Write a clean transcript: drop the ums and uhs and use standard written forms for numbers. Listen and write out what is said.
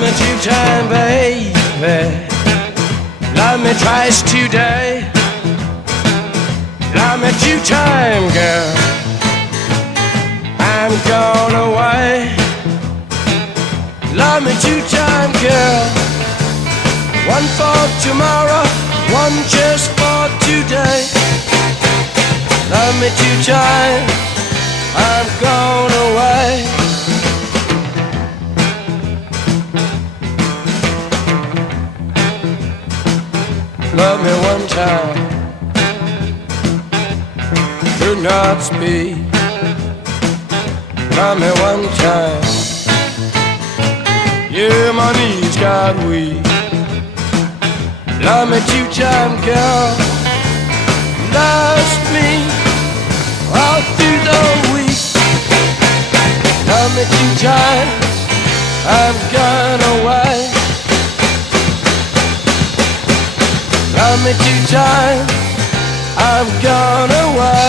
Love me two-time, baby. Love me twice today. Love me two-time, girl. I'm gone away. Love me two-time, girl. One for tomorrow, one just for today. Love me two-time, I'm gone away. Love me one time, do not speak. Love me one time, yeah, my knees got weak. Love me two-time, girl. Loves me all through the week. Love me two-time, I'm gone away. Love me two-time, I'm gone away.